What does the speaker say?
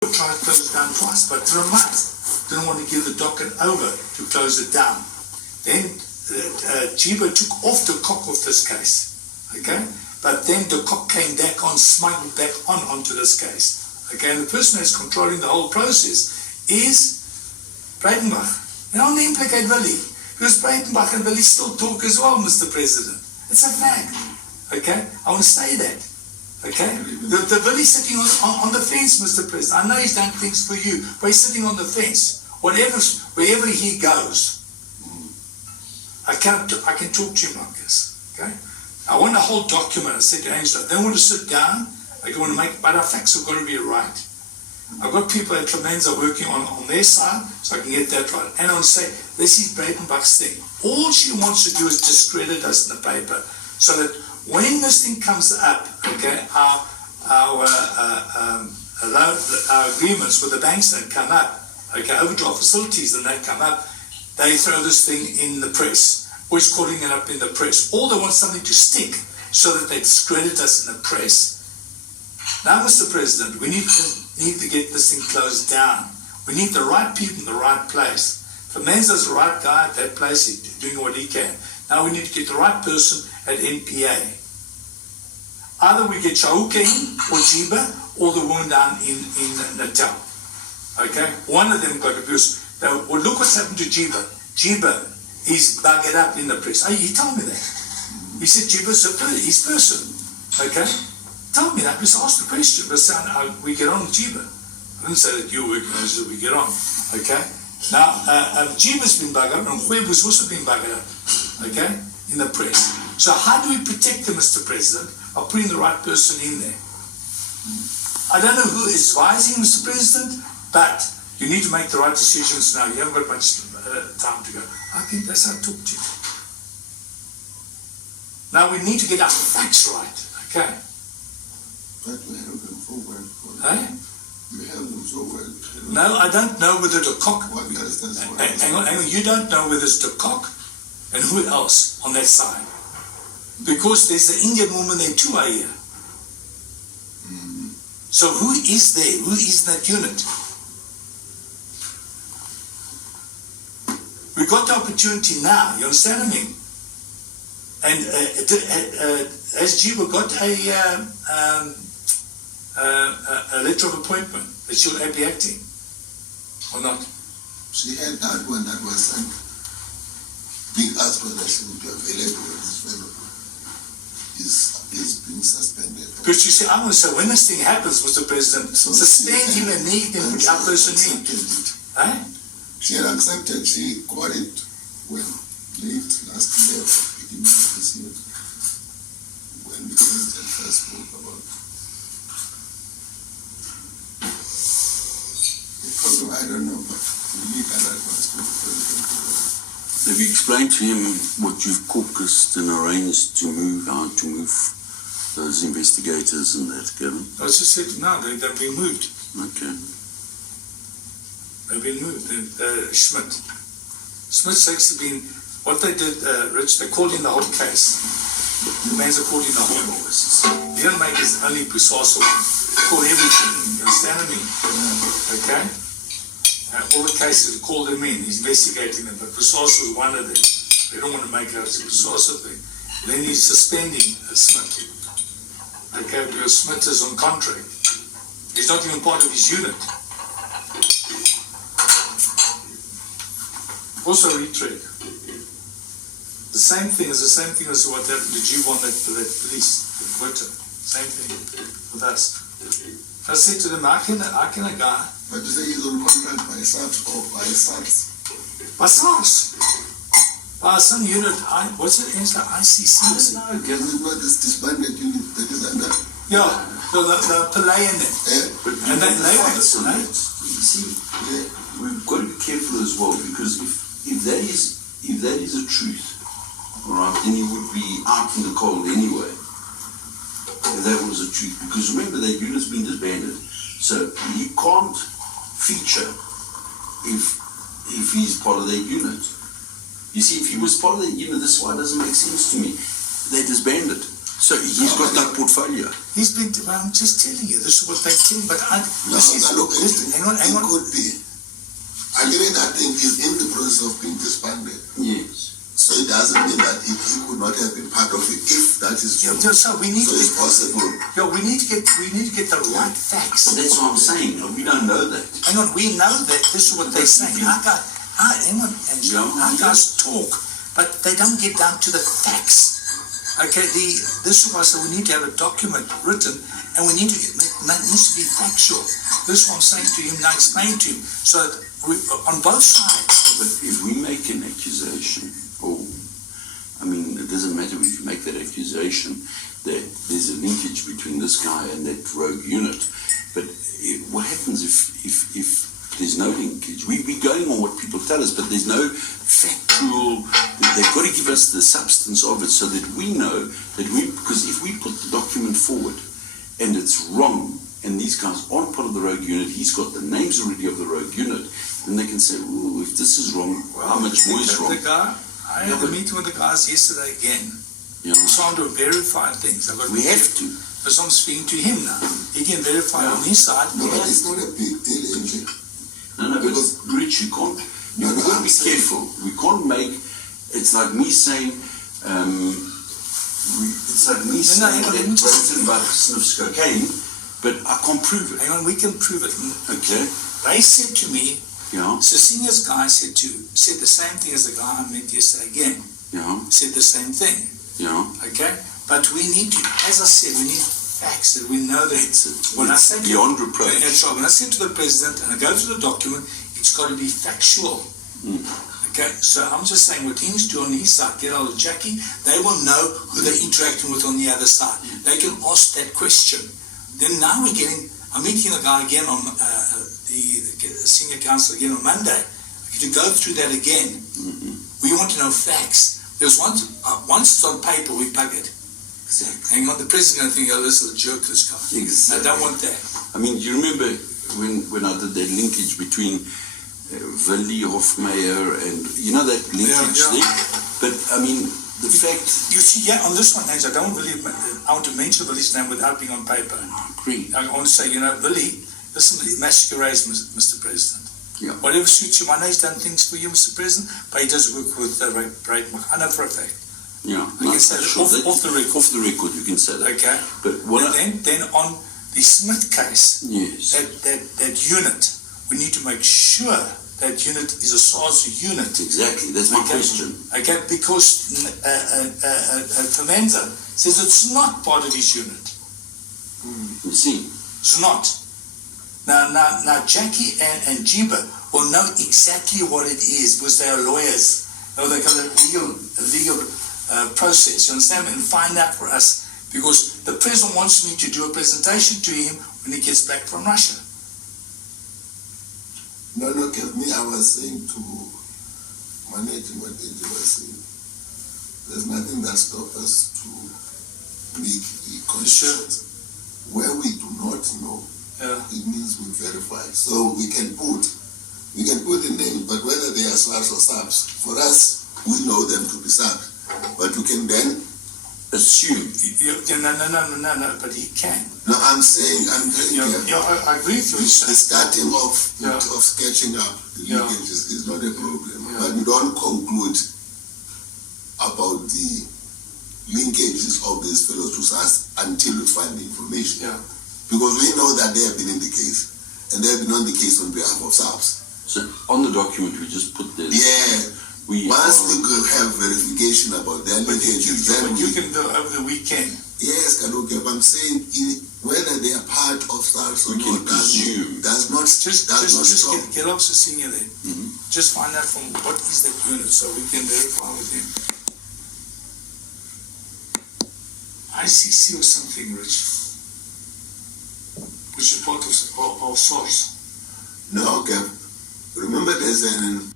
tried to close it down twice, but didn't want to give the docket over to close it down. Then Jiba took off the cock of this case, okay? But then the cock came back on, smuggled back onto this case, okay? And the person that's controlling the whole process is Breitenbach. And I only implicate Willie, because Breitenbach and Willie still talk as well, Mr. President. It's a fact, okay? I want to say that. Okay, the Willie sitting on the fence, Mr. President. I know he's done things for you, but he's sitting on the fence. Wherever he goes, I can talk to him like this. Okay, I want a whole document. I said to Angela, they want to sit down. I want to make, but our facts have got to be right. I've got people at Clemenza working on their side, so I can get that right. And I'll say, this is Breitenbach's thing. All she wants to do is discredit us in the paper, so that when this thing comes up, okay, our agreements with the banks that come up, okay, overdraft facilities and that come up, they throw this thing in the press. Always calling it up in the press. Or they want something to stick so that they discredit us in the press. Now, Mr. President, we need to get this thing closed down. We need the right people in the right place. Clemenza's the right guy at that place, he's doing what he can. Now we need to get the right person at NPA. Either we get Chauke in, or Jiba, or the woman down in Natal. Okay? One of them got abused. Now, well, look what's happened to Jiba. Jiba, he's buggered up in the press. Oh, he told me that. He said Jiba's his person. Okay? Told me that, because I asked the question. But we get on with Jiba. I didn't say that you're working on it, so we get on. Okay? Now, Jiba's been buggered up, and Huebu's also been buggered up. Okay? In the press. So how do we protect them, Mr. President, of putting the right person in there? I don't know who is advising, Mr. President, but you need to make the right decisions now. You haven't got much time to go. I think that's how I talk to you. Now we need to get our facts right, okay? But we have them forward. Hey? We have them forward. No, I don't know whether the cock... What does that one? Hang on, you don't know whether it's the cock and who else on that side. Because there's an Indian woman there too, I hear. So who is there? Who is that unit? We've got the opportunity now, you understand what I mean? And has Jiba got a letter of appointment that she'll be acting? Or not? She had that one that was sent. Being asked whether she would be available when this fellow is being suspended. Because you see, I want to say, when this thing happens, Mr. President, suspend him and need him, put our person in. Eh? She had accepted, she got it when late last year, beginning of this year, when the president first spoke about because of, I don't know, but we need that advice from the president. Have you explained to him what you've caucused and arranged to move, how to move those investigators and that, Gavin? I just said, no, they've been moved. Okay. They've been moved. Schmidt's actually been, what they did, Rich, they called in the whole case. The man's called in the whole case. He didn't make his only Bosasa one. They called everything. You understand me? Okay? All the cases, called them in, he's investigating them, but Bosasa was one of them. They don't want to make it a Bosasa thing. Then he's suspending Schmidt. Okay, because Schmidt is on contract. He's not even part of his unit. Also retread. The same thing as what happened to G1 that police worked on. Same thing with us. I said to them, how can a guy... But you say he's on contract by SARS or by SARS? By SARS. By some unit, what's it, ICC? I don't know, Gavin. Is it not this disbanded unit that is under? Yeah, the Palayan there. But and they were, you see, we've got to be careful as well, because if that is a truth, all right, then he would be out in the cold anyway. If that was the truth, because remember that unit's been disbanded, so he can't feature if he's part of that unit. You see, if he was part of that unit, this is why it doesn't make sense to me. They disbanded. So he's got no portfolio. He's been, well, I'm just telling you, this is what they tell, but hang on. It could be. Again, I think he's in the process of being disbanded. Yes. So it doesn't mean that he could not have been part of it if that is true. So we need it's possible. We need to get the right facts. That's what I'm saying. We don't know that. Hang on, we know that this is what they're saying. Hang on, Angela. Our guys talk, but they don't get down to the facts. Okay, this is why I say we need to have a document written, and we need to it needs to be factual. This is what I'm saying to him now. Explain to him so that on both sides. But if we make an accusation, it doesn't matter if you make that accusation that there's a linkage between this guy and that rogue unit. But what happens if there's no linkage? We're going on what people tell us, but there's no factual. They've got to give us the substance of it so that we know that because if we put the document forward and it's wrong, and these guys aren't part of the rogue unit, he's got the names already of the rogue unit, then they can say, "Ooh, if this is wrong, how much more is wrong?" I had a meeting with the guys yesterday again. Yeah. Trying to verify things. We have to. But I'm speaking to him now. He can verify on his side. No, but it's not a big deal, Angie. No, because Rich, you can't. You've got to be careful. We can't make. It's like me saying. It's like me saying that Brayton Buck sniffs cocaine, but I can't prove it. Hang on, we can prove it. Okay. They said to me. Yeah. Cecilia's guy said the same thing as the guy I met yesterday again. Yeah. Said the same thing. Yeah. Okay? But we need to, as I said, we need facts that we know that it's beyond reproach. That's right. When I said to the president and I go to the document, it's got to be factual. Okay? So I'm just saying what he needs to do on his side, get out of Jackie, they will know who they're interacting with on the other side. They can ask that question. Then now I'm meeting the guy again on the senior counsel again on Monday to go through that again. We want to know facts. There's once it's on paper, we bug it. Exactly. Hang on, the president going to think, oh, this is a jerk, this guy. Exactly. I don't want that. I mean, you remember when I did that linkage between Willie Hofmeyer and, you know, that linkage thing? But, I mean, the fact... You see, on this one, Hans, I want to mention Willie's name without being on paper. I agree. I want to say, Willie, listen, he masquerades, Mr. President. Yeah. Whatever suits him. I know he's done things for you, Mr. President, but he does work with Braitmark. I know for a fact. Yeah. I can say that off the record. Off the record, you can say that. Okay. But then on the Smith case, yes, that unit, we need to make sure that unit is a SARS unit. Exactly. That's my question. Okay, because Fernando says it's not part of his unit. You see. It's not. Now Jackie and Jiba will know exactly what it is because they are lawyers. They got a legal process, you understand, and find out for us because the president wants me to do a presentation to him when he gets back from Russia. No, look at me. I was saying to managing what Angie was saying. There's nothing that stops us to make the conscious. Where we do not know, it means we verify. So we can put the name, but whether they are SARS or SABs, for us, we know them to be SABs. But you can then assume. No, but he can. No, I'm saying, I agree with you. The starting of sketching up the linkages is not a problem. But you don't conclude about the linkages of these fellows to SARS until you find the information. Yeah. Because we know that they have been in the case, and they have been on the case on behalf of SARS. So on the document we just put this. Yeah. Once we could have verification about their linkages, then you can go over the weekend. Yes, Kaluke, I'm saying whether they are part of SARS or not does not stop. Get off the senior there. Just find out from what is that unit so we can verify with him. ICC or something, Rich, which is part of SARS. No, okay. Remember, there's an